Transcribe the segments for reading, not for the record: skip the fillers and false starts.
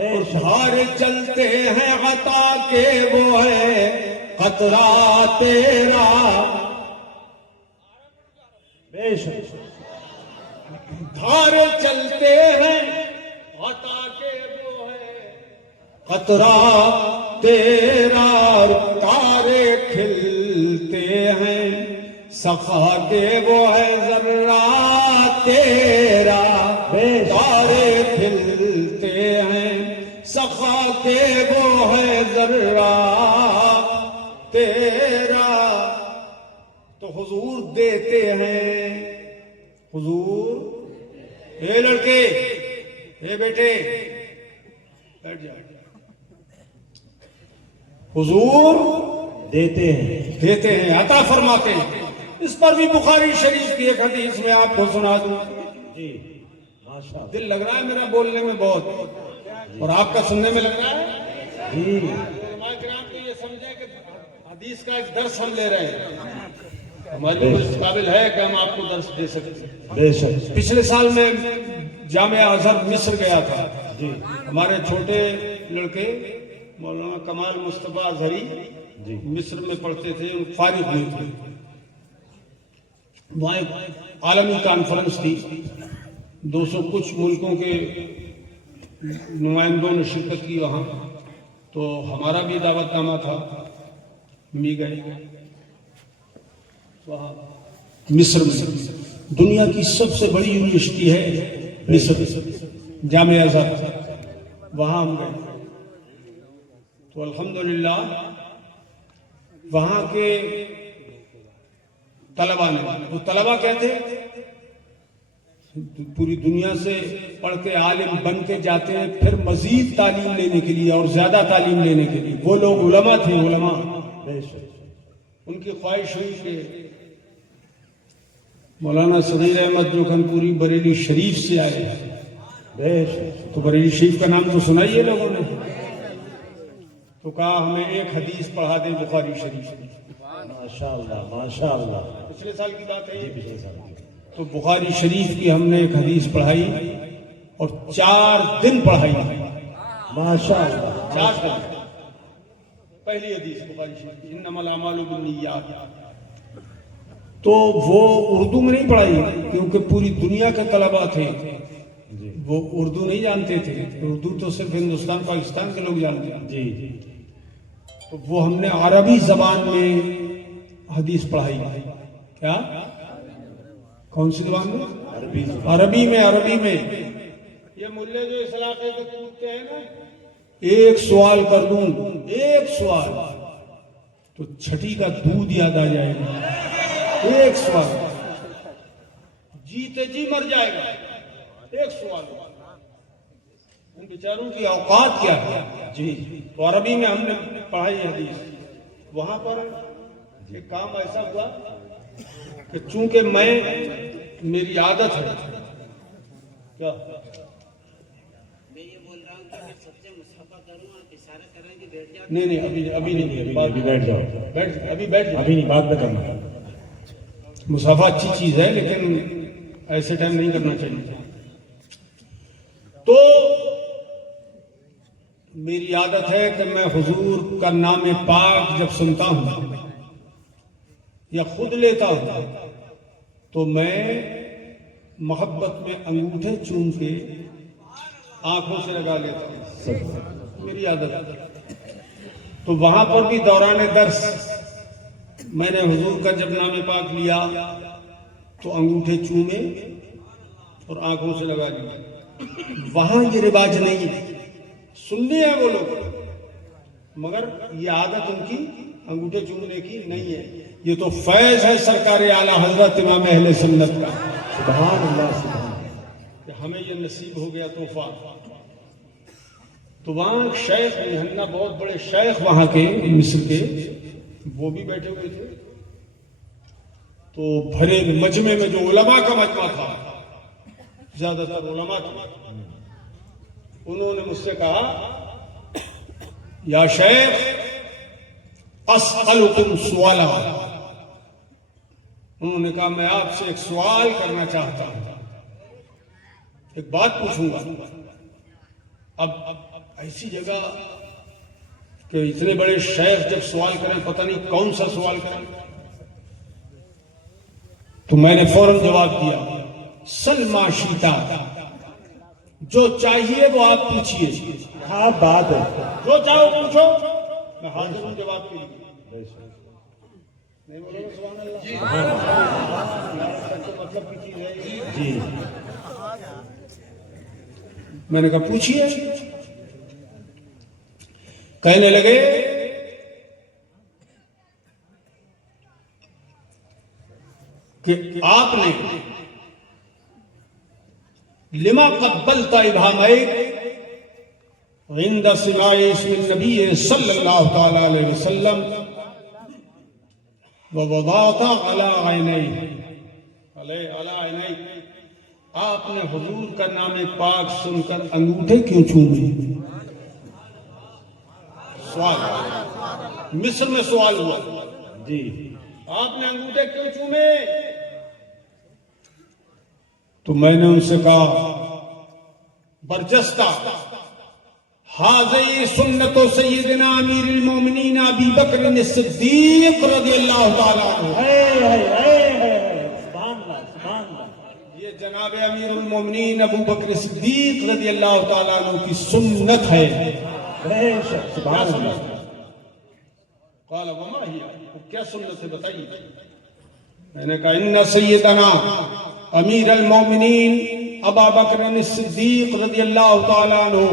اور دھار چلتے ہیں عطا کے وہ ہے قطرہ تیرا. بے شک دھار چلتے ہیں عطا کے وہ ہے قطرہ تیرا. اور تارے کھلتے ہیں سخا کے وہ ہے ذرہ تیرا. تارے کھلتے ہیں سخا کے وہ ہے ذرہ تیرا. تو حضور دیتے ہیں. حضور اے لڑکے اے بیٹے بیٹھ جا. حضور دیتے ہیں دیتے ہیں عطا فرماتے ہیں. اس پر بھی بخاری شریف کی ایک حدیث میں آپ کو سنا دوں. جی ماشاء اللہ. دل لگ رہا ہے میرا بولنے میں بہت اور آپ کا سننے میں لگ رہا ہے. جی علماء کرام کو یہ سمجھے کہ حدیث کا ایک درس ہم لے رہے ہیں. ہماری عمر اس قابل ہے کہ ہم آپ کو درس دے سکتے ہیں. بے شک. پچھلے سال میں جامعہ ازہر مصر گیا تھا. جی ہمارے چھوٹے لڑکے مولانا کمال مصطفیٰ اظہری جی مصر میں پڑھتے تھے. فارغ ہوئے تھے. وہاں ایک عالمی کانفرنس تھی. 200 کچھ ملکوں کے نمائندوں نے شرکت کی وہاں. تو ہمارا بھی دعوت نامہ تھا. ہم بھی گئے وہاں مصر میں. دنیا کی سب سے بڑی یونیورسٹی ہے مصر جامعہ ازہر. وہاں ہم گئے تو الحمدللہ وہاں کے طلباء نے, وہ طلباء کہتے پوری دنیا سے پڑھ کے عالم بن کے جاتے ہیں پھر مزید تعلیم لینے کے لیے اور زیادہ تعلیم لینے کے لیے. وہ لوگ علماء تھے. علماء بے شک. ان کی خواہش ہوئی کہ مولانا صغیر احمد جو کھنپوری بریلی شریف سے آئے ہیں. بے شک. تو بریلی شریف کا نام تو سنا ہی ہے لوگوں نے. تو کہا ہمیں ایک حدیث پڑھا دیں بخاری شریف. ماشاء اللہ ماشاء اللہ. پچھلے سال کی بات ہے. پچھلے سال کی. تو بخاری شریف کی ہم نے ایک حدیث پڑھائی اور 4 دن پڑھائی. ماشاء اللہ. 4 دن. پہلی حدیث بخاری شریف کی انما الاعمال بالنیات. تو وہ اردو میں نہیں پڑھائی کیونکہ پوری دنیا کے طلباء تھے. وہ اردو نہیں جانتے تھے. اردو تو صرف ہندوستان پاکستان کے لوگ جانتے ہیں. جی تو وہ ہم نے عربی زبان میں حدیث پڑھائی. کیا کون سی زبان میں؟ عربی زبان. عربی میں. عربی میں یہ ملے جو اس علاقے کو پوچھتے ہیں نا, ایک سوال کر دوں, ایک سوال تو چھٹی کا دودھ یاد آ جائے گا. ایک سوال جیتے جی مر جائے گا. ایک سوال. ان بیچاروں کی اوقات کیا ہے. جی تو عربی میں ہم نے پڑھائی حدیث. وہاں پر ایک کام ایسا ہوا کہ چونکہ میری عادت ہے کیا نہیں ابھی نہیں. ابھی بیٹھ جاؤ. ابھی بیٹھ جاؤ. ابھی نہیں, بعد میں کرنا. مسافہ اچھی چیز ہے لیکن ایسے ٹائم نہیں کرنا چاہیے. تو میری عادت ہے کہ میں حضور کا نام پاک جب سنتا ہوں یا خود لیتا ہوں تو میں محبت میں انگوٹھے چوم کے آنکھوں سے لگا لیتا ہوں. میری عادت ہے. تو وہاں پر بھی دوران درس میں نے حضور کا جب نام پاک لیا تو انگوٹھے چومے اور آنکھوں سے لگا دیا. وہاں یہ رواج نہیں ہے. سننے ہیں وہ لوگ مگر یہ عادت ان کی انگوٹھے چومنے کی نہیں ہے. یہ تو فیض ہے سرکار اعلیٰ حضرت امام اہل سنت کا. سبحان اللہ سبحان اللہ. کہ ہمیں یہ نصیب ہو گیا تحفہ. تو وہاں شیخ محنہ بہت بڑے شیخ وہاں کے مصر کے وہ بھی بیٹھے ہوئے تھے. تو بھرے مجمع میں جو علماء کا مجمع تھا زیادہ تر علماء تھے. انہوں نے مجھ سے کہا یا شیخ اسألکم سوالا. انہوں نے کہا میں آپ سے ایک سوال کرنا چاہتا ہوں, ایک بات پوچھوں گا. اب ایسی جگہ کہ اتنے بڑے شیخ جب سوال کریں پتہ نہیں کون سا سوال کریں. تو میں نے فوراً جواب دیا سلما شیتا، جو چاہیے وہ آپ پوچھیے. کیا بات ہے. جو چاہو پوچھو، میں حاضر ہوں جواب کے لیے. نہیں بولو گے سبحان اللہ؟ مطلب کی چیز ہے جی. میں نے کہا پوچھیے. کہنے لگے کہ آپ نے لما قبلت ابہامئک عند سماع اسم النبی صلی اللہ تعالی علیہ وسلم ووضعت علی عینیک، آپ نے حضور کا نام پاک سن کر انگوٹھے کیوں چومے؟ سوال مصر میں سوال ہوا. جی. آپ نے انگوٹھے کیوں چومے؟ تو میں نے ان سے کہا برجستہ حاضی سنت سیدنا امیر المومنین ابی بکر الصدیق رضی اللہ تعالیٰ عنہ. سبحان اللہ سبحان اللہ. یہ جناب امیر المومنین ابو بکر صدیق رضی اللہ تعالیٰ عنہ کی سنت ہے. بے شک سبحان اللہ. قال وما ہی، کیا سنت ہے بتائیے. میں نے کہا ان سیدنا امیر المومنین ابا بکر الصدیق رضی اللہ تعالیٰ عنہ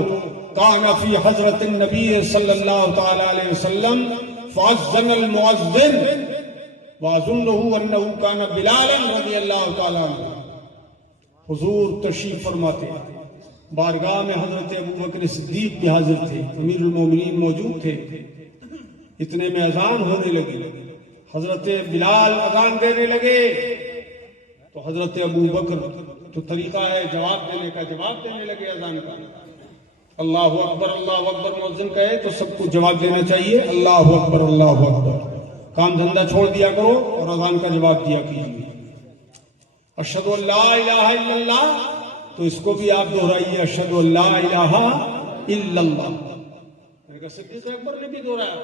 کان فی حضرت النبی صلی اللہ تعالیٰ علیہ وسلم فاذن المؤذن واظنہ انہ کان بلالا رضی اللہ تعالیٰ عنہ. حضور تشریف فرماتے بارگاہ میں حضرت ابو بکر صدیق بھی حاضر تھے، امیر المومنین موجود تھے. اتنے میں اذان ہونے لگی، حضرت بلال اذان دینے لگے تو حضرت ابو بکر، تو طریقہ ہے جواب دینے کا، جواب دینے لگے اذان کا. اللہ اکبر اللہ اکبر مؤذن کہے تو سب کو جواب دینا چاہیے. اللہ اکبر اللہ اکبر. کام دھندا چھوڑ دیا کرو اور اذان کا جواب دیا کیجیے. اشہد ان لا الہ الا اللہ، تو اس کو بھی آپ دہرائیے اشہد ان لا الہ الا اللہ. میں نے کہا صدیق اکبر نے بھی دہرایا.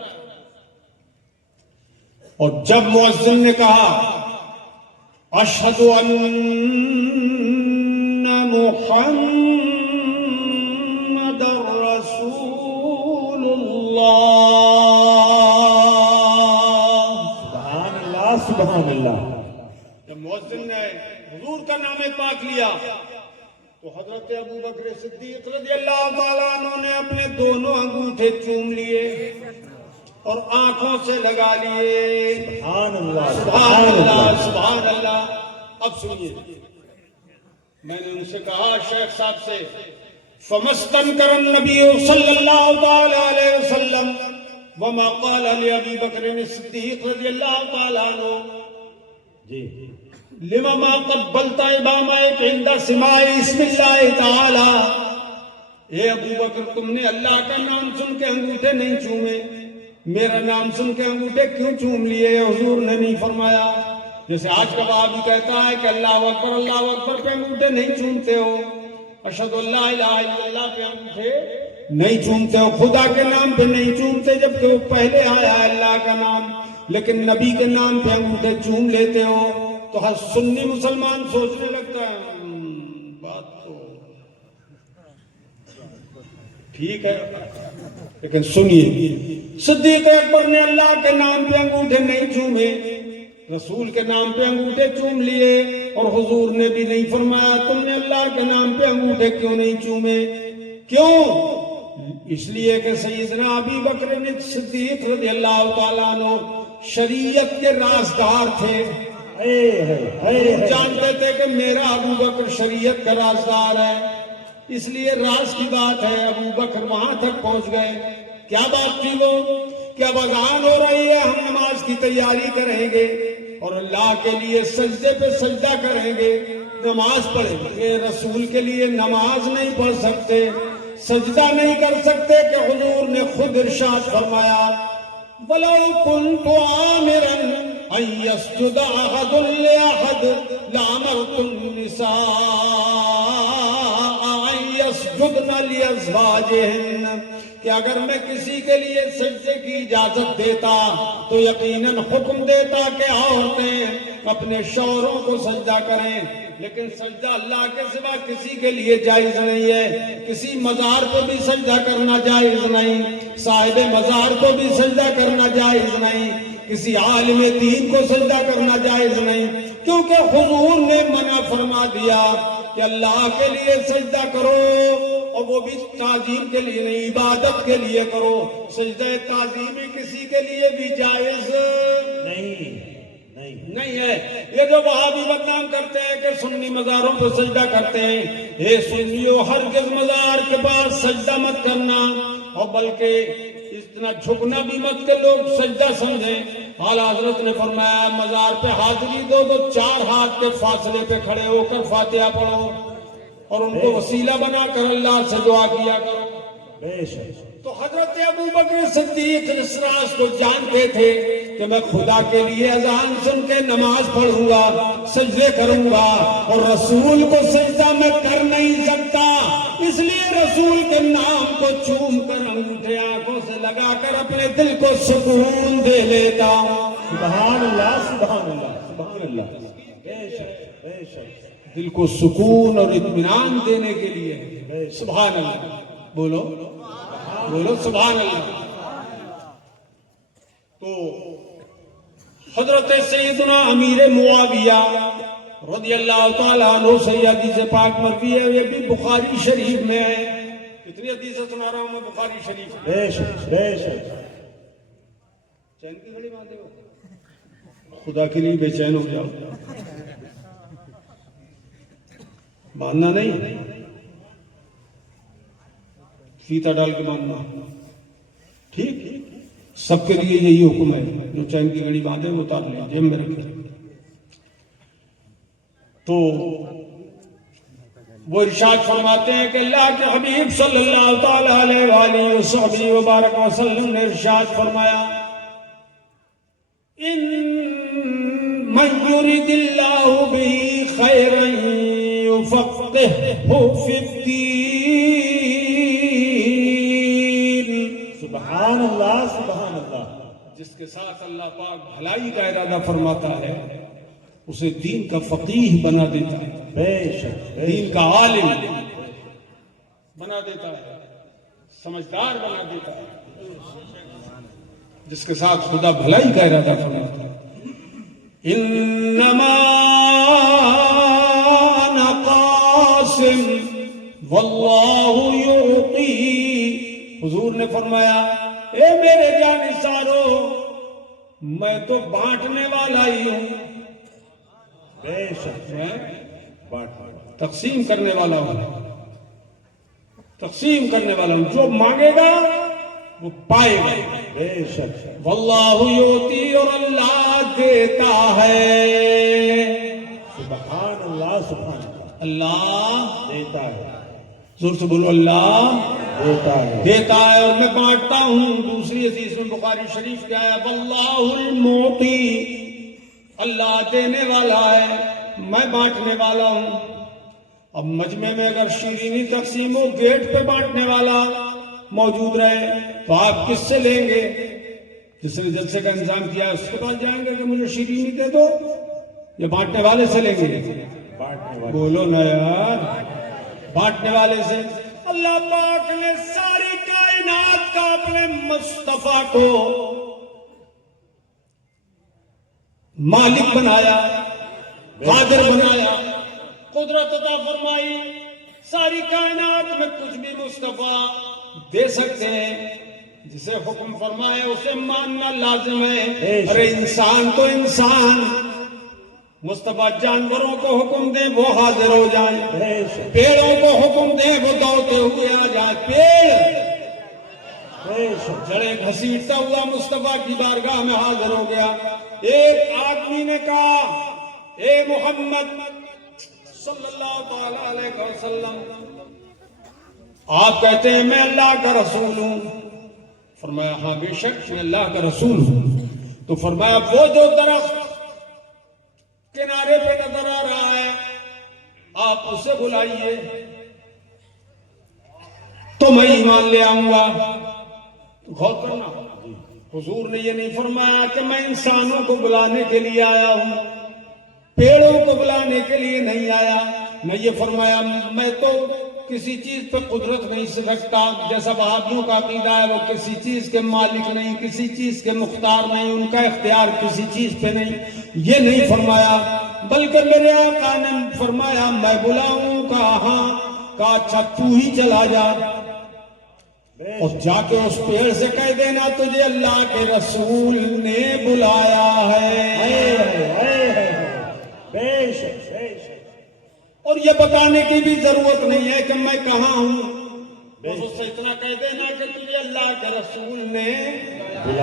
اور جب مؤذن نے کہا اشہد ان محمد رسول اللہ، سبحان اللہ سبحان اللہ. جب مؤذن نے حضور کا نام پاک لیا تو حضرت ابو بکر صدیق رضی اللہ تعالیٰ عنہ نے اپنے دونوں انگوٹھے چوم لیے اور آنکھوں سے لگا لیے. سبحان اللہ سبحان اللہ سبحان اللہ. اب سنیے، میں نے ان سے کہا شیخ صاحب سے فمستنکر النبی صلی اللہ تعالی علیہ وسلم وما قال لأبی بکر الصدیق رضی اللہ تعالی عنہ جی. لما ما قبلت ابامائک عند سماع اسم اللہ تعالی. اے ابو بکر، تم نے اللہ کا نام سن کے انگوٹھے نہیں چومے، میرا نام سن کے انگوٹھے کیوں چوم لیے؟ حضور نے نہیں فرمایا. جیسے آج کا وہابی کہتا ہے کہ اللہ اکبر پہ انگوٹھے نہیں چومتے ہو، اشہد ان لا الہ الا اللہ پہ انگوٹھے نہیں چومتے ہو، خدا کے نام پہ نہیں چومتے جبکہ وہ پہلے آیا ہے اللہ کا نام، لیکن نبی کے نام پہ انگوٹھے چوم لیتے ہو. تو ہر سنی مسلمان سوچنے لگتا ہے بات تو ٹھیک ہے، لیکن سنیے، صدیق اکبر نے اللہ کے نام پہ انگوٹھے نہیں چومے، رسول کے نام پہ انگوٹھے چوم لیے، اور حضور نے بھی نہیں فرمایا تم نے اللہ کے نام پہ انگوٹھے کیوں نہیں چومے. کیوں؟ اس لیے کہ سیدنا ابی بکر صدیق رضی اللہ تعالیٰ عنہ شریعت کے رازدار تھے. جانتے تھے کہ میرا ابو بکر شریعت کا رازدار ہے، اس لیے راز کی بات ہے. ابو بکر وہاں تک پہنچ گئے. کیا بات تھی وہ کہ اب اذان ہو رہی ہے، ہم نماز کی تیاری کریں گے اور اللہ کے لیے سجدے پہ سجدہ کریں گے، نماز پڑھیں گے. رسول کے لیے نماز نہیں پڑھ سکتے، سجدہ نہیں کر سکتے کہ حضور نے خود ارشاد فرمایا وَلَوْ كُنْتُ عَامِرًا أَن يَسْجُدَ أَحَدٌ لِّأَحَدٍ لَّأَمَرْتُ النِّسَاءَ أَن يَسْجُدْنَ يسجدن لأزواجهن کہ اگر میں کسی کے لیے سجدے کی اجازت دیتا تو یقیناً حکم دیتا کہ عورتیں اپنے شوہروں کو سجدہ کریں، لیکن سجدہ اللہ کے سوا کسی کے لیے جائز نہیں ہے. کسی مزار کو بھی سجدہ کرنا جائز نہیں، صاحب مزار کو بھی سجدہ کرنا جائز نہیں، کسی عالم دین کو سجدہ کرنا جائز نہیں، کیونکہ حضور نے منع فرما دیا کہ اللہ کے لیے سجدہ کرو، اور وہ بھی تعظیم کے لیے نہیں، عبادت کے لیے کرو. سجدہ تعظیمی کسی کے لیے بھی جائز نہیں ہے. یہ جو وہابی بدنام کرتے ہیں کہ سنی مزاروں پر سجدہ کرتے ہیں، اے سنیو ہرگز مزار کے پاس سجدہ مت کرنا، اور بلکہ اتنا جھکنا بھی مت کہ لوگ سجدہ سمجھیں. اعلیٰ حضرت نے فرمایا مزار پہ حاضری دو تو 4 ہاتھ کے فاصلے پہ کھڑے ہو کر فاتحہ پڑھو اور ان کو وسیلہ بنا کر اللہ سے دعا کیا کرو. تو حضرت ابو بکر صدیق اس راز کو جانتے تھے کہ میں خدا کے لیے اذان سن کے نماز پڑھوں گا، سجدے کروں گا، اور رسول کو سجدہ میں کر نہیں سکتا، اس لیے رسول کے نام کو چوم کر انگوٹھے آنکھوں سے لگا کر اپنے دل کو سکون دے لیتا ہوں. سبحان اللہ سبحان اللہ سبحان اللہ. بے شک بے شک. دل کو سکون اور اطمینان دینے کے لیے سبحان اللہ بولو بولو سبحان اللہ. تو حضرت سیدنا امیر معاویہ رضی اللہ تعالیٰ عنہ سے یہ حدیث پاک مروی ہے، یہ بھی بخاری شریف میں ہے. کتنی حدیثیں سنا رہا ہوں میں بخاری شریف میں. بے شک بے شک. چین کی گھڑی باندھے ہو، خدا کے لیے بے چین ہو جاؤ، باندھنا نہیں، فیتا ڈال کے باندھنا. ٹھیک سب کے لیے یہی حکم ہے، جو چین کی گھڑی باندھے وہ اتار لیں، جیب میں رکھیں. تو وہ ارشاد فرماتے ہیں کہ اللہ کے حبیب صلی اللہ تعالی علیہ وآلہ وصحبہ وبارک وسلم نے ارشاد فرمایا ان من یرید اللہ بہ خیرا یفقہہ فی الدین. سبحان اللہ سبحان اللہ. جس کے ساتھ اللہ پاک بھلائی کا ارادہ فرماتا ہے اسے دین کا فقیہ بنا دیتا ہے، بے شک دین کا عالم بنا دیتا ہے، سمجھدار بنا دیتا ہے. جس کے ساتھ خدا بھلائی کا ارادہ فرماتا ہے. انما انا قاسم واللہ یعطی. حضور نے فرمایا اے میرے جانثارو میں تو بانٹنے والا ہی ہوں، بے شک. میں تقسیم کرنے والا ہوں، تقسیم کرنے والا ہوں. جو مانگے گا وہ پائے گا. بے شک. واللہ یعطی، اور اللہ دیتا ہے. سبحان اللہ سبحان اللہ. اللہ دیتا ہے. زور سے بولو اللہ دیتا ہے. دیتا ہے اور میں بانٹتا ہوں. دوسری حدیث میں بخاری شریف کیا ہے واللہ المعطی، اللہ دینے والا ہے، میں بانٹنے والا ہوں. اب مجمع میں اگر شیرینی تقسیم ہو، گیٹ پہ بانٹنے والا موجود رہے تو آپ کس سے لیں گے؟ جس نے جلسے کا انتظام کیا اس کے پاس جائیں گے کہ مجھے شیرینی دے دو، یا بانٹنے والے سے لیں گے؟ بانٹنے والا. بولو نا یار، بانٹنے والے سے. اللہ پاک نے ساری کائنات کا اپنے مصطفیٰ کو مالک بنایا، قادر بنایا، قدرت عطا فرمائی. ساری کائنات میں کچھ بھی مصطفیٰ دے سکتے ہیں، جسے حکم فرمائے اسے ماننا لازم ہے. ارے انسان تو انسان، مصطفیٰ جانوروں کو حکم دیں وہ حاضر ہو جائیں، پیڑوں کو حکم دیں وہ دوڑتے ہوئے آ جائیں. پیڑ جڑیں گھسیٹتا ہوا مصطفیٰ کی بارگاہ میں حاضر ہو گیا. ایک آدمی نے کہا اے محمد صلی اللہ تعالی علیہ وسلم، آپ کہتے ہیں میں اللہ کا رسول ہوں. فرمایا ہاں بے شک میں اللہ کا رسول ہوں. تو فرمایا وہ جو درخت کنارے پہ نظر آ رہا ہے آپ اسے بلائیے. تو میں ایمان لے آؤں گا. غور کرنا، حضور نے یہ نہیں فرمایا کہ میں انسانوں کو بلانے کے لیے آیا ہوں، پیڑوں کو بلانے کے لیے نہیں آیا. نہ یہ فرمایا میں تو کسی چیز پہ قدرت نہیں رکھتا، جیسا وہابیوں کا عقیدہ ہے وہ کسی چیز کے مالک نہیں، کسی چیز کے مختار نہیں، ان کا اختیار کسی چیز پہ نہیں. یہ نہیں فرمایا، بلکہ میرے آقا نے فرمایا میں بلاؤں. کہا اچھا تو ہی چلا جا اور جا کے اس پیڑ سے کہہ دینا تجھے اللہ کے رسول نے بلایا ہے. اور یہ بتانے کی بھی ضرورت نہیں ہے کہ میں کہاں ہوں، بس اس سے اتنا کہہ دینا کہ تجھے اللہ کے رسول نے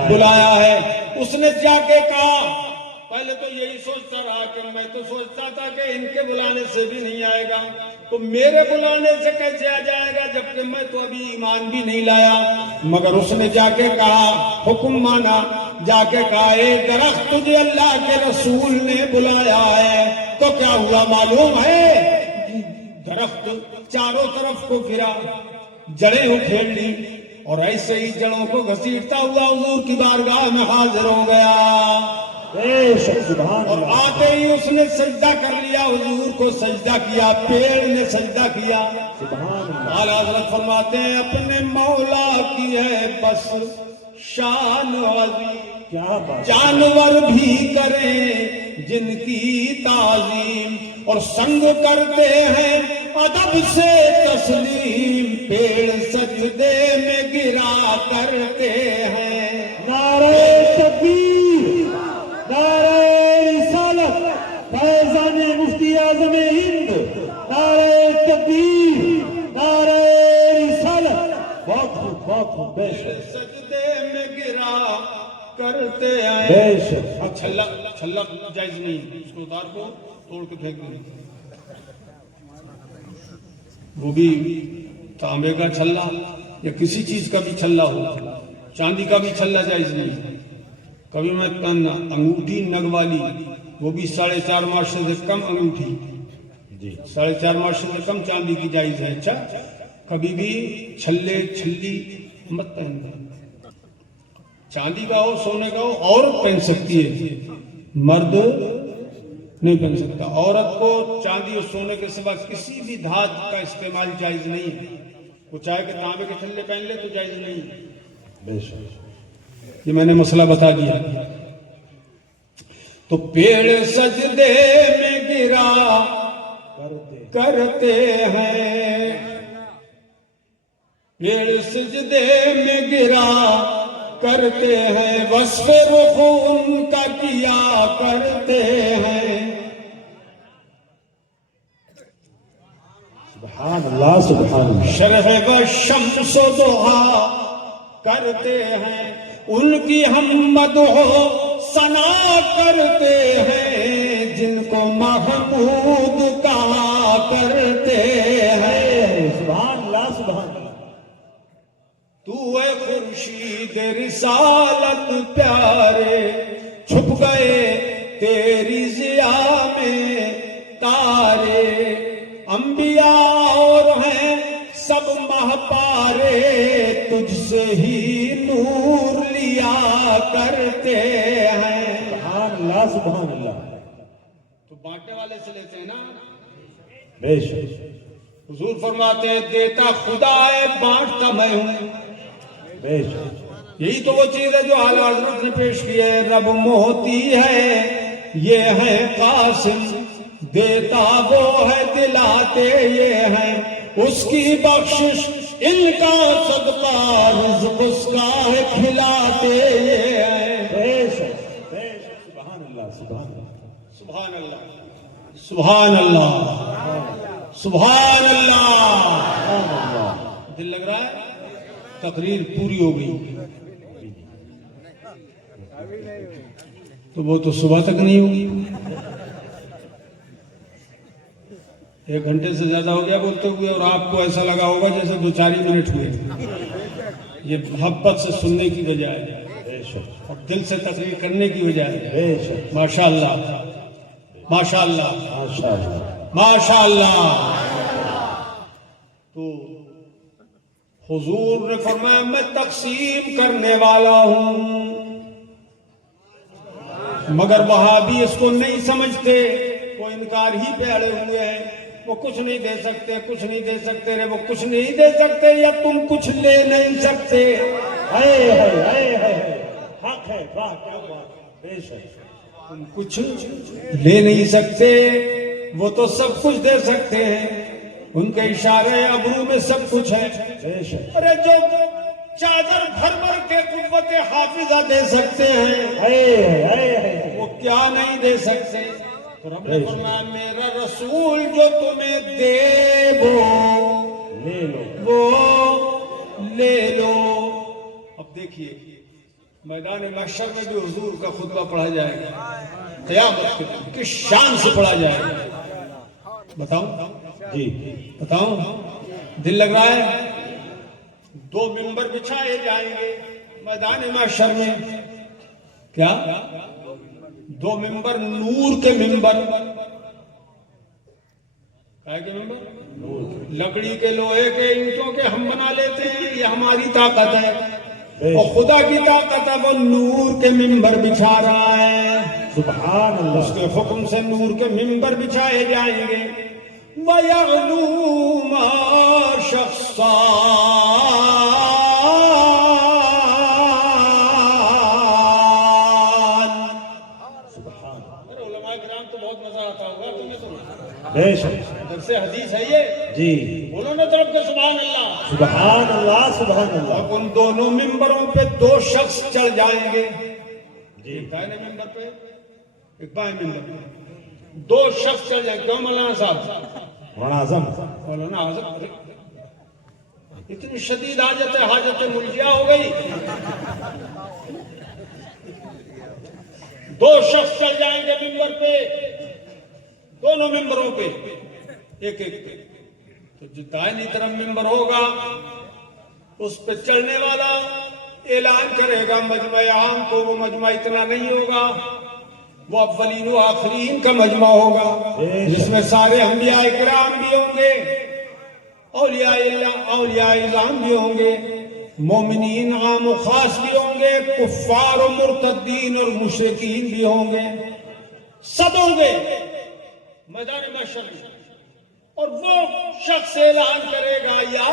بلایا ہے. اس نے جا کے کہا، پہلے تو یہی سوچتا رہا کہ میں تو سوچتا تھا کہ ان کے بلانے سے بھی نہیں آئے گا، تو میرے بلانے سے کیسے آ جائے گا جبکہ میں تو ابھی ایمان بھی نہیں لایا. مگر اس نے جا کے کہا، حکم مانا، جا کے کہا اے درخت تجھے اللہ کے رسول نے بلایا ہے. تو کیا ہوا معلوم ہے؟ درخت چاروں طرف کو پھرا، جڑیں اکھیڑ لی اور ایسے ہی جڑوں کو گھسیٹتا ہوا حضور کی بارگاہ میں حاضر ہو گیا. اور آتے ہی اس نے سجدہ کر لیا، حضور کو سجدہ کیا، پیڑ نے سجدہ کیا. اعلیٰ حضرت فرماتے ہیں اپنے مولا کی ہے بس شان عظیم، جانور بھی کریں جن کی تعظیم، اور سنگ کرتے ہیں ادب سے تسلیم، پیڑ سجدے میں گرا کرتے ہیں. نعرہ تکبیر، نعرہ رسالت، فیضان مفتی اعظم ہند، نعرہ تکبیر، نعرہ رسالت. بہت خوب، بہت خوب. بے شک سجدے میں گرا کرتے ہیں. بے شک. چھلا جائز نہیں، اس کو اتار کو توڑ کے پھینک دیں. وہ بھی تانبے کا چھلا یا کسی چیز کا بھی چھلا ہو، چاندی کا بھی چھلا جائز نہیں. کبھی میں انگوٹھی نگ والی، وہ بھی 4.5 ماشے سے کم انگوٹھی، 4.5 ماشے سے کم چاندی کی جائز ہے. اچھا کبھی بھی چھلی مت پہننا. چاندی کا ہو، سونے کا ہو، عورت پہن سکتی ہے، مرد نہیں پہن سکتا. عورت کو چاندی اور سونے کے سوا کسی بھی دھات کا استعمال جائز نہیں ہے. وہ چاہے کہ تانبے کے چھلے پہن لے تو جائز نہیں ہے. بے شک. یہ میں نے مسئلہ بتا دیا. تو پیڑ سجدے میں گرا کرتے ہیں، پیڑ سجدے میں گرا کرتے ہیں، وصف رخ ان کا کیا کرتے ہیں. سبحان اللہ، سبحان اللہ. شرح و شمس و ضحا کرتے ہیں، ان کی ہم مدح و ثنا کرتے ہیں، جن کو محمود کہا کرتے ہیں. سبحان اللہ، سبحان اللہ. تو اے خورشید رسالت پیارے، چھپ گئے تیری ضیاء میں تارے، انبیاء اور ہیں سب مہپارے، تجھ سے ہی نور لیا کرتے ہیں. سبحان اللہ، سبحان اللہ. تو بانٹنے والے سے لیتے ہیں نا. بے شک. حضور فرماتے ہیں دیتا خدا ہے، بانٹتا میں ہوں. بے شک. یہی تو وہ چیز ہے جو اعلیٰ حضرت نے پیش کی ہے. رب موتی ہے یہ ہے قاسم، دیتا وہ ہے دلاتے یہ ہیں، اس کی بخشش ان کا صدقہ، رزق اس کا ہے کھلاتے یہ ہیں. بے شک. بے شک. سبحان اللہ، سبحان اللہ. سبحان اللہ، سبحان اللہ، سبحان اللہ. دل لگ رہا ہے؟ تقریر پوری ہو گئی تو وہ تو صبح تک نہیں ہوگی. 1 گھنٹے سے زیادہ ہو گیا بولتے ہوئے، اور آپ کو ایسا لگا ہوگا جیسے 2-4 منٹ ہوئے. یہ محبت سے سننے کی وجہ ہے، بے شک. اور دل سے تقریر کرنے کی وجہ ہے. بے شک. ماشاء اللہ، ماشاء اللہ، ماشاء اللہ. ماشاء اللہ. تو حضور نے فرمایا میں تقسیم کرنے والا ہوں، مگر وہابی اس کو نہیں سمجھتے، وہ انکار ہی پہ اڑے ہوئے ہیں، وہ کچھ نہیں دے سکتے، کچھ نہیں دے سکتے رے، وہ کچھ نہیں دے سکتے یا تم کچھ لے نہیں سکتے۔ حق ہے، واہ کیا بات، بے شک تم کچھ لے نہیں سکتے، وہ تو سب کچھ دے سکتے ہیں، ان کے اشارے ابرو میں سب کچھ ہے۔ بے شک ارے جو چادر بھر بھر کے قوت حافظہ دے سکتے ہیں، وہ کیا نہیں دے سکتے؟ تو رب نے فرمایا میرا رسول جو تمہیں دے لے لو، وہ لے لو۔ اب دیکھیے میدان محشر میں بھی حضور کا خطبہ پڑھا جائے گا، قیامت کے دن کس شان سے پڑھا جائے گا، بتاؤں جی بتاؤں؟ دل لگ رہا ہے؟ 2 ممبر بچھائے جائیں گے میدان محشر میں، کیا 2 ممبر نور کے ممبر، کائے کے ممبر؟ لکڑی کے، لوہے کے، اینٹوں کے ہم بنا لیتے ہیں، یہ ہماری طاقت ہے، اور خدا کی طاقت ہے، وہ نور کے ممبر بچھا رہا ہے، سبحان اللہ، اس کے حکم سے نور کے ممبر بچھائے جائیں گے۔ وَيَغْلُو مَا شَخْصًا، علماء کرام تو بہت مزہ آتا ہوگا تمہیں، تو بے شک درس حدیث ہے یہ، جی، بولو نا طرف کے سبحان اللہ۔ سبحان اللہ، سبحان اللہ، اب ان دونوں ممبروں پہ 2 شخص چڑھ جائیں گے، جی ایک دائیں ممبر پہ، ایک بائیں ممبر پہ، 2 شخص چڑھ جائیں گے۔ کیوں مولانا صاحب؟ مولانا اعظم، مولانا اعظم اتنی شدید حاجت ملجیہ ہو گئی، 2 شخص چڑھ جائیں گے ممبر پہ، دونوں ممبروں پہ ایک ایک پہ، تو جو دائنی طرف ممبر ہوگا اس پہ چڑھنے والا اعلان کرے گا مجمع عام کو، وہ مجمع اتنا نہیں ہوگا، وہ اولین و آخرین کا مجمع ہوگا، جس میں سارے انبیاء کرام بھی ہوں گے، اولیاء اللہ، اولیاء اعظام بھی ہوں گے، مومنین عام و خاص بھی ہوں گے، کفار و مرتدین اور مشرکین بھی ہوں گے، سب ہوں گے میدان محشر میں، اور وہ شخص اعلان کرے گا یا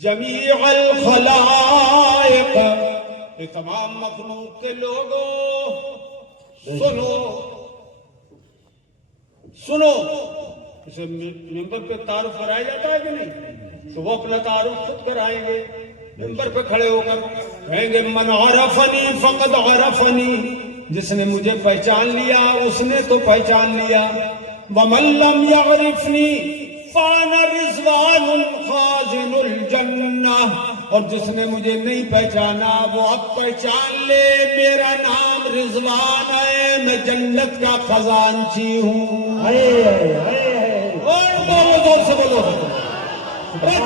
جمیع الخلائق، اے تمام مخلوق کے لوگوں سنو سنو۔ اسے ممبر پہ تعارف کرایا جاتا ہے کہ نہیں؟ تو وہ اپنا تعارف خود کرائیں گے ممبر پہ کھڑے ہو کر، کہیں گے من عرفنی فقد عرفنی، جس نے مجھے پہچان لیا اس نے تو پہچان لیا، ومن لم یعرفنی فانا رضوان خازن الجنہ، اور جس نے مجھے نہیں پہچانا وہ اب پہچان لے، میرا نام رضوان ہے، میں جنت کا خزانچی ہوں۔ اور بولو زور سے بولو،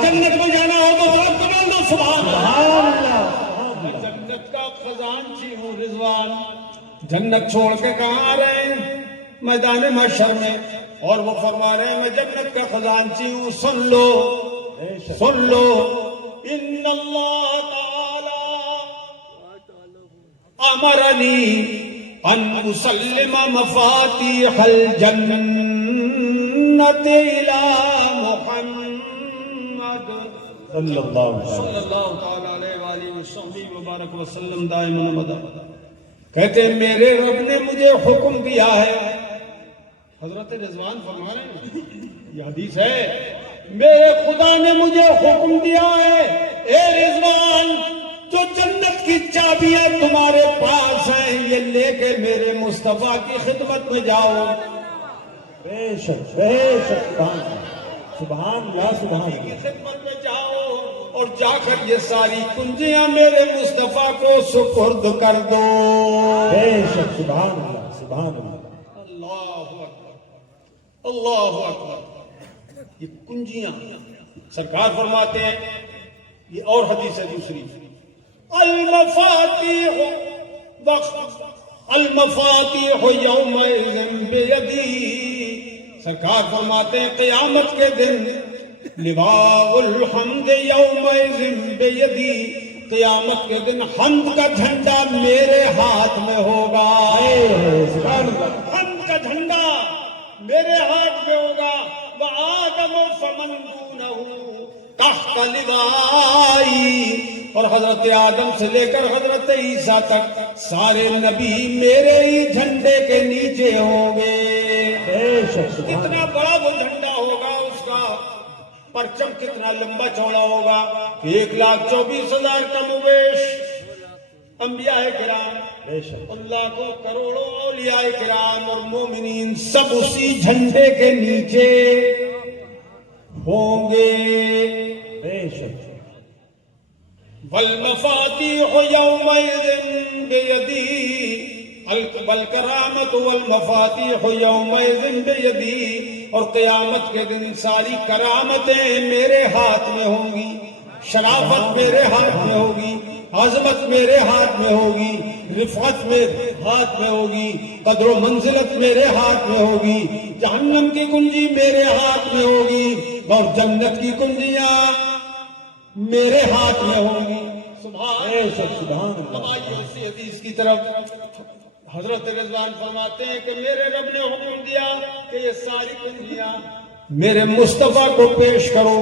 جنت میں جانا ہو تو بہت بول دو سبحان اللہ، میں جنت کا خزانچی ہوں رضوان۔ جنت چھوڑ کے کہاں آ رہے ہیں؟ میدان محشر میں، اور وہ فرما رہے ہیں میں جنت کا خزانچی ہوں۔ سن لو سن لو، ان اللہ تعالی امرنی ان اسلم مفاتیح الجنت الی محمد صلی اللہ صلی اللہ تعالی علیہ وآلہ وسلم وبارک وسلم دائما ابدا۔ کہتے ہیں میرے رب نے مجھے حکم دیا ہے، حضرت رضوان فرما رہے ہیں، یہ حدیث ہے، میرے خدا نے مجھے حکم دیا ہے اے رضوان، جو جنت کی چابیاں تمہارے پاس ہیں یہ لے کے میرے مصطفیٰ کی خدمت میں جاؤ۔ بے شک سبحان اللہ، سبحان کی اللہ، خدمت میں جاؤ اور جا کر یہ ساری کنجیاں میرے مصطفیٰ کو سپرد کر دو۔ بے شک سبحان اللہ، سبحان اللہ، اللہ اکبر اللہ اکبر۔ یہ کنجیاں سرکار فرماتے ہیں، یہ اور حدیث ہے دوسری، المفاتیح المفاتیح یومئذ بیدی، سرکار فرماتے ہیں قیامت کے دن لواء الحمد یومئذ بیدی، قیامت کے دن حمد کا جھنڈا میرے ہاتھ میں ہوگا، حمد کا جھنڈا میرے ہاتھ میں ہوگا، وآدم فمن دونہ تحت لوائی، اور حضرت آدم سے لے کر حضرت عیسیٰ تک سارے نبی میرے ہی جھنڈے کے نیچے ہوں گے۔ کتنا بڑا وہ جھنڈا ہوگا، اس کا پرچم کتنا لمبا چوڑا ہوگا، 1,24,000 کم و بیش انبیاء کرام اور لاکھوں کروڑوں اولیاء کرام اور مومنین سب اسی جھنڈے کے نیچے ہوں گے۔ والمفاتيح يومئذ بيدي، والکرامت والمفاتيح يومئذ بيدي، اور قیامت کے دن ساری کرامتیں میرے ہاتھ میں ہوں گی، شرافت میرے ہاتھ میں ہوگی، عظمت میرے ہاتھ میں ہوگی، رفعت میرے ہاتھ میں ہوگی، قدر و منزلت میرے ہاتھ میں ہوگی، جہنم کی کنجی میرے ہاتھ میں ہوگی اور جنت کی کنجیاں میرے ہاتھ میں ہوں گی۔ سبحان اللہ۔ اب آئیے اسی حدیث کی طرف، حضرت رضوان فرماتے ہیں کہ میرے رب نے حکم دیا کہ یہ ساری کنجیاں میرے مصطفیٰ کو پیش کرو،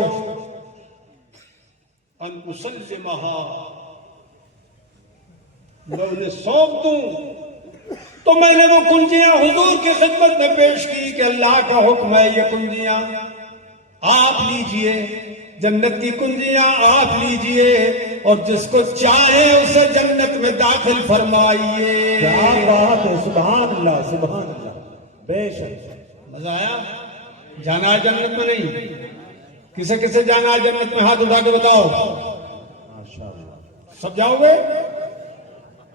ان اسلمہا، میں انہیں سونپ دوں۔ تو میں نے وہ کنجیاں حضور کی خدمت میں پیش کی کہ اللہ کا حکم ہے، یہ کنجیاں آپ لیجئے، جنت کی کنجیاں آپ لیجئے، اور جس کو چاہے اسے جنت میں داخل فرمائیے۔ کیا بات ہے، سبحان اللہ سبحان اللہ، بے شک۔ مزہ آیا؟ جانا ہے جنت میں؟ نہیں؟ کسے کسے جانا ہے جنت میں؟ ہاتھ اٹھا کے بتاؤ۔ سب جاؤ گے؟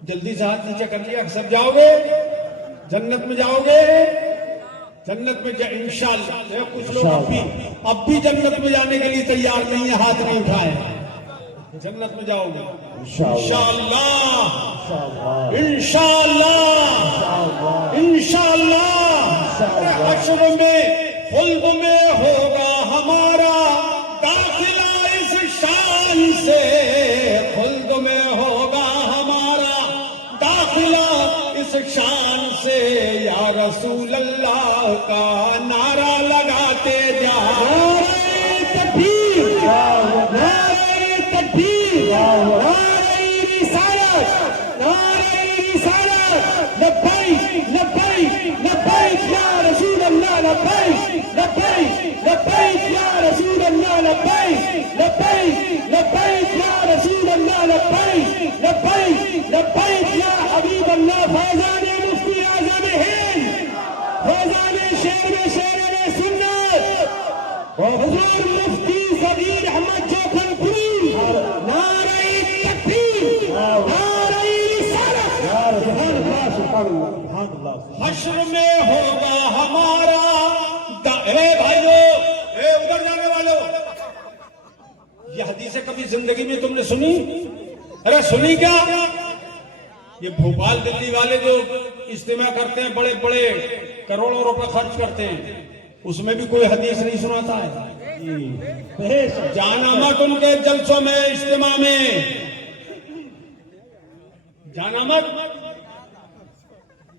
جلدی سے ہاتھ نیچے کر لیا، سب جاؤ گے جنت میں؟ جاؤ گے جنت میں انشاءاللہ۔ کچھ لوگ اب بھی جنت میں جانے کے لیے تیار نہیں ہیں، ہاتھ نہیں اٹھائے۔ جنت میں جاؤ گے انشاءاللہ، انشاءاللہ، انشاءاللہ۔ حشر میں خلد میں ہوگا ہمارا داخلہ اس شان سے، خلد میں ہوگا ہمارا داخلہ اس شان سے، یا رسول اللہ کا نعرہ لگاتے جا۔ نعرہ تکبیر، نعرہ تکبیر، نعرہ رسالت، نعرہ رسالت، لبیک لبیک لبیک یا رسول اللہ، لبیک لبیک لبیک یا رسول اللہ، لبیک لبیک لبیک یا رسول اللہ، لبیک لبیک لبیک یا حبیب اللہ۔ فیضان مفتی اعظم ہند، فیضان شیر سنت حضور مفتی صغیر احمد چوکھن پوری، نعرہ تکبیر، نعرہ رسالت۔ حشر میں ہوگا ہمارا اے بھائیو، اے ادھر جانے والو، یہ حدیثیں کبھی زندگی میں تم نے سنی؟ ارے سنی کیا؟ یہ بھوپال دلی والے جو اجتماع کرتے ہیں، بڑے بڑے کروڑوں روپے خرچ کرتے ہیں، اس میں بھی کوئی حدیث نہیں سناتا ہے۔ جانا مت ان کے جلسوں میں، اجتماع میں جانا مت،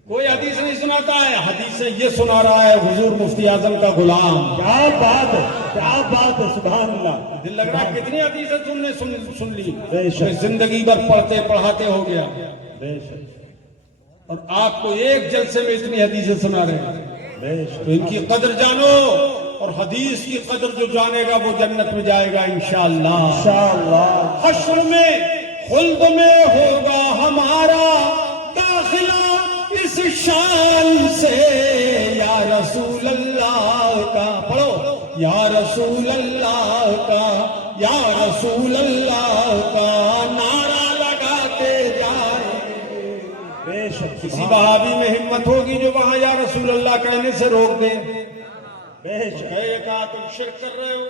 کوئی حدیث نہیں سناتا ہے۔ حدیثیں یہ سنا رہا ہے حضور مفتی اعظم کا غلام۔ کیا بات ہے، کیا بات ہے، سبحان اللہ۔ دل لگ رہا ہے کتنی حدیثیں تم نے سن لی، زندگی بھر پڑھتے پڑھاتے ہو گیا، اور آپ کو ایک جلسے میں اتنی حدیثیں سنا رہے ہیں۔ تو ان کی قدر جانو، اور حدیث کی قدر جو جانے گا وہ جنت میں جائے گا انشاءاللہ۔ حشر میں خلد میں ہوگا ہمارا داخلہ اس شان سے، یا رسول اللہ کا، پڑھو، یا رسول اللہ کا، یا رسول اللہ کا نعرہ لگاتے جائیں۔ بے شک کسی وہابی میں ہمت ہوگی جو وہاں یا رسول اللہ کہنے سے روک دے؟ بے شک کہا تم شرک کر رہے ہو،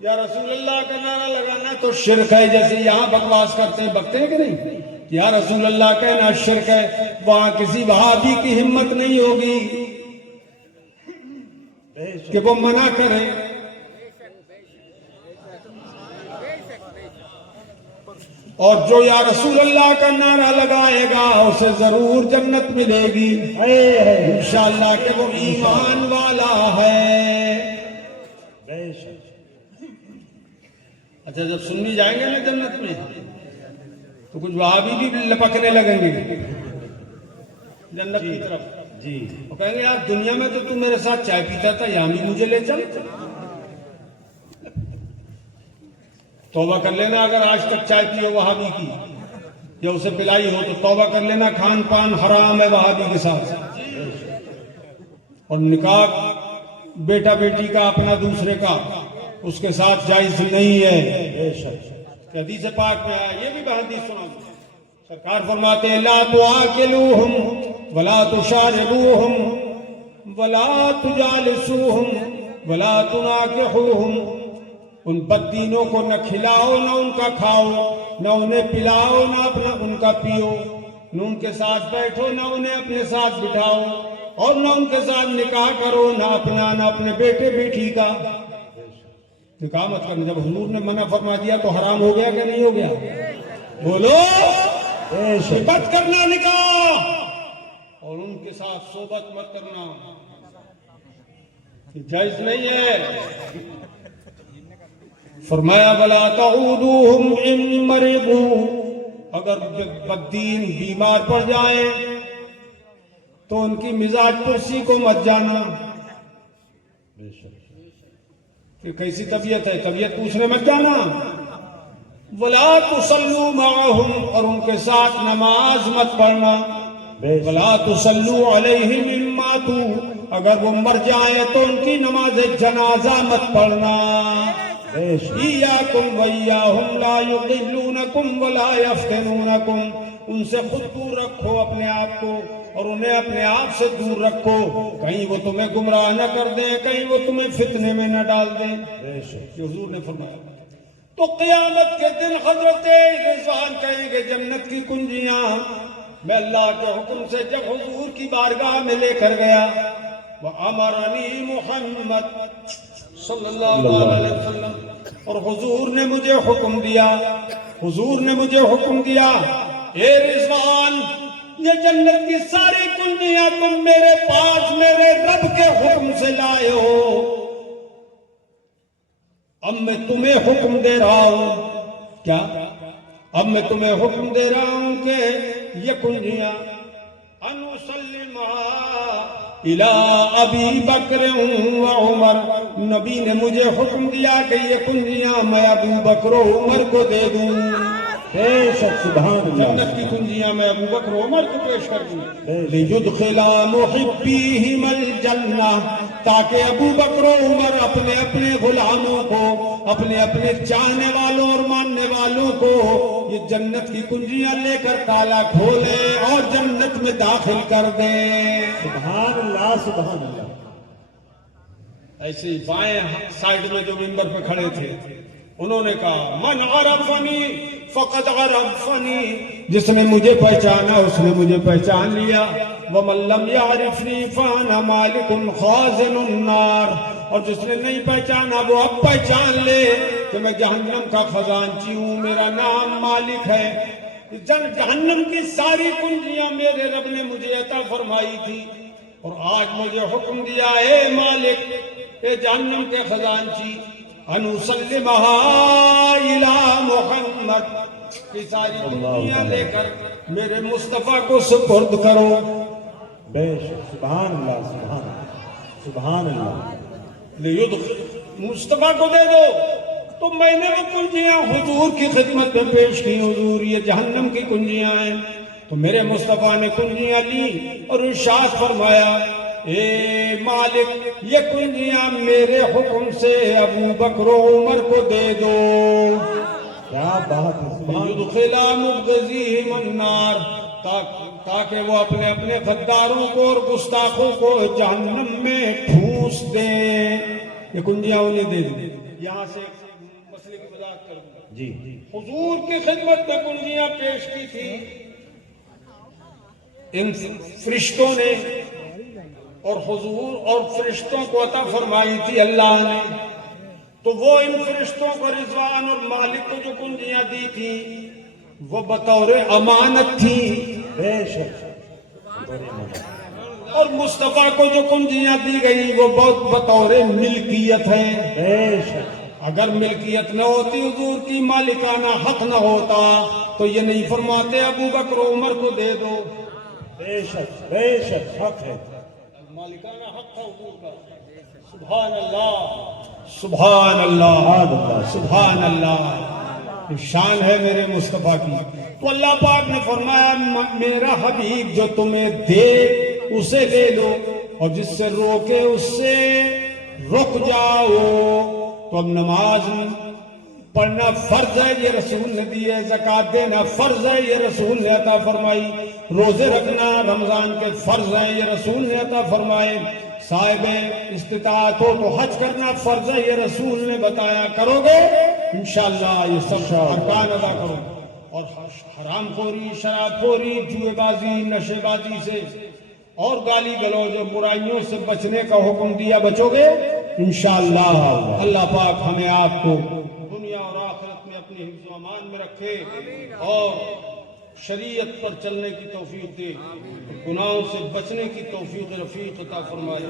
یا رسول اللہ کا نعرہ لگانا تو شرک ہے، جیسے یہاں بکواس کرتے ہیں، بکتے ہیں کہ نہیں؟ یا رسول اللہ کہنا شرک ہے، وہاں کسی وہابی کی ہمت نہیں ہوگی بے شک کہ وہ منع کرے. اور جو یا رسول اللہ کا نعرہ لگائے گا اسے ضرور جنت ملے گی انشاءاللہ کہ وہ ایمان والا ہے. بے شک اچھا جب سنی جائیں گے نا جنت میں تو کچھ وہابی بھی لپکنے لگیں گے جنت کی طرف. جی وہ کہیں گے یار دنیا میں تو تم میرے ساتھ چائے پیتا تھا یہاں بھی مجھے لے چل. توبہ کر لینا اگر آج تک چائے پی ہو وہابی کی یا اسے پلائی ہو تو توبہ کر لینا. کھان پان حرام ہے وہابی کے ساتھ. اور نکاح بیٹا بیٹی کا اپنا دوسرے کا اس کے ساتھ جائز نہیں ہے. بے شک کہ حدیث پاک میں آیا. یہ بھی میں حدیث سنا ہوں. سرکار فرماتے ہیں لا تواکلوہم ولا تشاربوہم ولا تجالسوہم ولا تناکحوہم. ان بددینوں کو نہ کھلاؤ نہ ان کا کھاؤ نہ انہیں پلاؤ نہ ان کا پیو. نہ ان کے ساتھ بیٹھو نہ انہیں اپنے ساتھ بٹھاؤ اور نہ ان کے ساتھ نکاح کرو نہ اپنا نہ اپنے بیٹے بیٹی کا. نکاح مت کرنا. جب حضور نے منع فرما دیا تو حرام ہو گیا کہ نہیں ہو گیا؟ بولو. بے شک مت کرنا نکاح اور ان کے ساتھ صحبت مت کرنا جائز نہیں ہے. فرمایا ولا تعودوہم ان مرضوا. اگر بددین بیمار پڑ جائیں تو ان کی مزاج پرسی کو مت جانا بے شک کہ کیسی طبیعت ہے طبیعت پوچھنے مت جانا. ولا تصلوا معهم اور ان کے ساتھ نماز مت پڑھنا. بے شک ولا تصلوا علیہم ان ماتوا اگر وہ مر جائیں تو ان کی نماز جنازہ مت پڑھنا. بے شک ایاکم وایاہم لا یضلونکم ولا یفتنونکم. ان سے خود دور رکھو اپنے آپ کو اور انہیں اپنے آپ سے دور رکھو. کہیں وہ تمہیں گمراہ نہ کر دیں کہیں وہ تمہیں فتنے میں نہ ڈال دیں. بے شک یہ حضور نے فرمایا. تو قیامت کے دن حضرت رضوان کہیں گے جنت کی کنجیاں میں اللہ کے حکم سے جب حضور کی بارگاہ میں لے کر گیا وَأَمَرَنِي محمد صلی اللہ علیہ وسلم اور حضور نے مجھے حکم دیا. حضور نے مجھے حکم دیا اے رضوان یہ جنت کی ساری کنجیاں تم میرے پاس میرے رب کے حکم سے لائے ہو. اب میں تمہیں حکم دے رہا ہوں کیا اب میں تمہیں حکم دے رہا ہوں کہ یہ کنجیاں انسلمھا الی ابی بکر و عمر. نبی نے مجھے حکم دیا کہ یہ کنجیاں میں ابو بکر و عمر کو دے دوں. بے شک سبحان اللہ جنت کی کنجیاں میں ابو بکر و عمر کو پیش کر دوں. لیدخلا محبیہم الجنہ تاکہ ابو بکر و عمر اپنے اپنے غلاموں کو اپنے اپنے چاہنے والوں اور ماننے والوں کو یہ جنت کی کنجیاں لے کر تالا کھولے اور جنت میں داخل کر دیں. سبحان اللہ سبحان اللہ. ایسے ہی بائیں سائیڈ میں جو ممبر پہ کھڑے تھے انہوں نے کہا من عرفنی فقد عرفنی. جس نے مجھے پہچانا اس نے مجھے پہچان لیا. ومن لم يعرفنی فانا مالک خازن النار. اور جس نے نہیں پہچانا وہ اب پہچان لے کہ میں جہنم کا خزانچی ہوں. میرا نام مالک ہے. جہنم کی ساری کنجیاں میرے رب نے مجھے عطا فرمائی تھی اور آج مجھے حکم دیا اے مالک اے جہنم کے خزانچی انسلمھا الی محمد کی ساری کنجیاں لے کر میرے مصطفیٰ کو سپرد کرو. بے شک سبحان اللہ سبحان اللہ سبحان اللہ. مصطفیٰ کو دے دو. تو میں نے وہ کنجیاں حضور کی خدمت میں پیش کی. حضور یہ جہنم کی کنجیاں ہیں. تو میرے مصطفیٰ نے کنجیاں لی اور ارشاد فرمایا اے مالک یہ کنجیاں میرے حکم سے ابو بکر و عمر کو دے دو. کیا بات ہے سبحان اللہ. یدخلا مبغضیہم النار تاکہ وہ اپنے اپنے غداروں کو اور گستاخوں کو جہنم میں ٹھوس دیں. یہ کنجیاں انہیں دے دیں. یہاں سے مسئلے کی وضاحت کر دوں. جی حضور کی خدمت میں کنجیاں پیش کی تھی ان فرشتوں نے اور حضور اور فرشتوں کو عطا فرمائی تھی اللہ نے، تو وہ ان فرشتوں کو رضوان اور مالک کو جو کنجیاں دی تھی وہ بطور امانت تھی، بے شک اور مصطفیٰ کو جو کنجیاں دی گئی وہ بطور ملکیت ہے۔ بے شک اگر ملکیت نہ ہوتی، حضور کی مالکانہ حق نہ ہوتا تو یہ نہیں فرماتے ابو بکر و عمر کو دے دو، بے شک حق ہے۔ مالکانہ حق تھا حضور کا۔ سبحان اللہ، سبحان اللہ، سبحان اللہ، شان ہے میرے مصطفیٰ کی۔ تو اللہ پاک نے فرمایا میرا حبیب جو تمہیں دے اسے لے لو، اور جس سے روکے اس سے رک جاؤ۔ تو اب نماز پڑھنا فرض ہے، یہ رسول نے دی ہے، زکوٰۃ دینا فرض ہے، یہ رسول نے عطا فرمائی، روزے رکھنا رمضان کے فرض ہیں، یہ رسول نے عطا فرمائے، صاحب استطاعت ہو تو حج کرنا فرض ہے، یہ رسول نے بتایا، کرو گے انشاءاللہ یہ سب ارکان ادا کرو۔ اور حرام خوری، شراب خوری، جوئے بازی، نشے بازی سے اور گالی گلوچ اور برائیوں سے بچنے کا حکم دیا، بچو گے انشاءاللہ۔ اللہ پاک ہمیں آپ کو دنیا اور آخرت میں اپنی حفظ و امان میں رکھے اور شریعت پر چلنے کی توفیق دے، گناہوں سے بچنے کی توفیق رفیق عطا فرمائے۔